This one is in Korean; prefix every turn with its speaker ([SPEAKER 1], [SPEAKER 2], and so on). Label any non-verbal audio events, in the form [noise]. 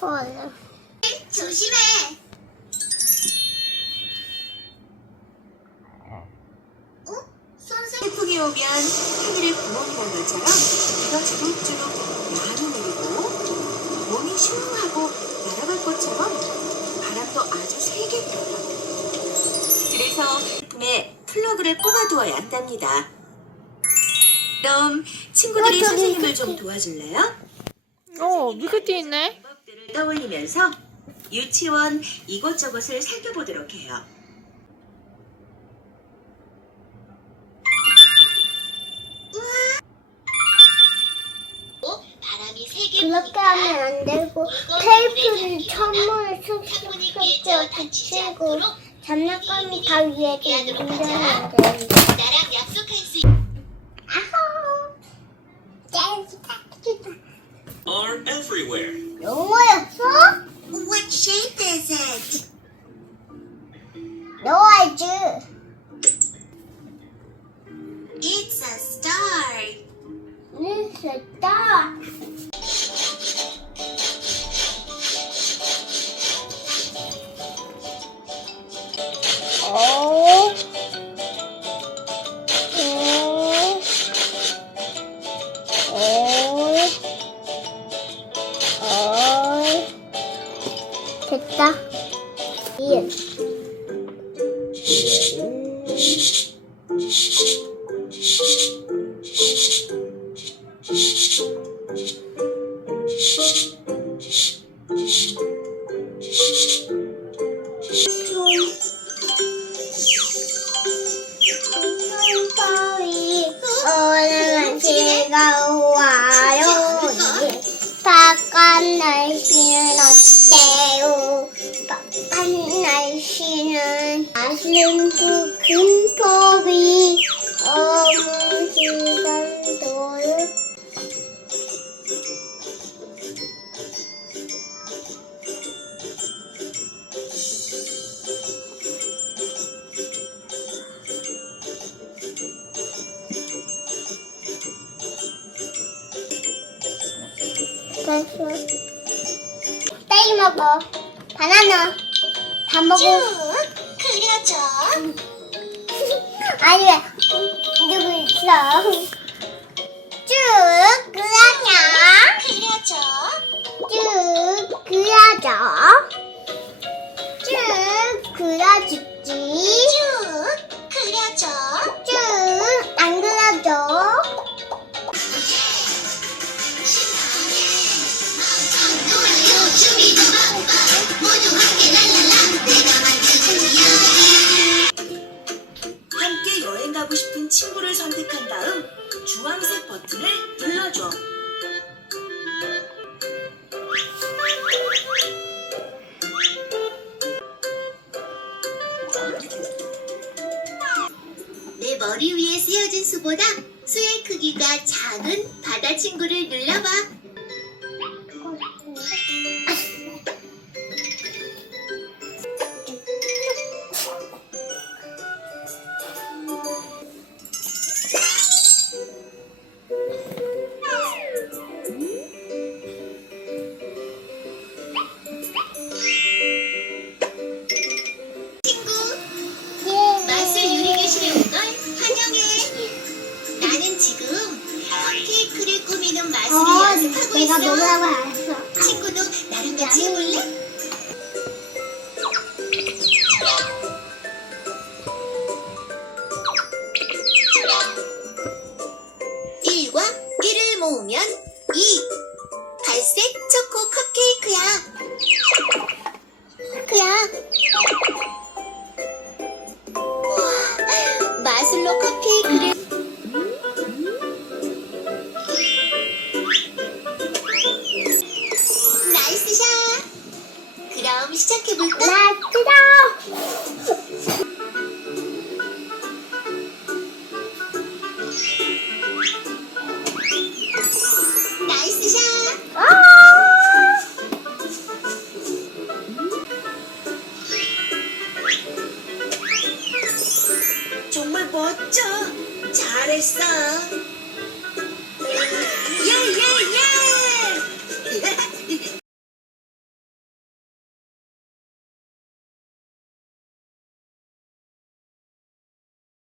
[SPEAKER 1] 헐.
[SPEAKER 2] 조심해. 어? 선생님.
[SPEAKER 3] 태풍이 오면 하늘에 구멍이 난 것처럼 비가 주룩주룩 많이 내리고 몸이 슝하고 날아갈 것처럼 바람도 아주 세게 불어요. 그래서 제품에 플러그를 꼽아두어야 한답니다. 그럼 친구들이
[SPEAKER 1] 어, 저기
[SPEAKER 3] 선생님을 좀. 도와줄래요?
[SPEAKER 4] 어, 미크티 있네.
[SPEAKER 3] 떠올리면서 유치원 이곳저곳을 살펴보도록 해요.
[SPEAKER 2] 바람이 세게
[SPEAKER 1] 그렇게 하면 안 되고 테이프를 천문에 쑥쑥쑥 붙이고 장난감이 다 위에 돼.
[SPEAKER 2] 나랑 약
[SPEAKER 1] 너 알지?
[SPEAKER 2] It's a star.
[SPEAKER 1] 됐다. 오. 오. 오. 오. 금토비 어무 시간도요. 됐어. 딸기 먹어. 바나나. 다 먹어.
[SPEAKER 2] 그려줘. [laughs]
[SPEAKER 1] 아니, 누구 있어? 쭉 그려줘.
[SPEAKER 2] 그려줘.
[SPEAKER 1] 쭉 그려줘. 쭉 그려주지.
[SPEAKER 2] 쭉 그려줘.
[SPEAKER 3] 주황색 버튼을 눌러줘.
[SPEAKER 2] 내 머리 위에 쓰여진 수보다 수의 크기가 작은 바다 친구를 눌러봐.
[SPEAKER 1] 내가. 뭐라고 알았어.
[SPEAKER 2] 친구도 나랑 같이 해볼래? 일과일을 모으면 이 갈색 초코 컵케이크야. 그야.
[SPEAKER 3] 멋져. 잘했어.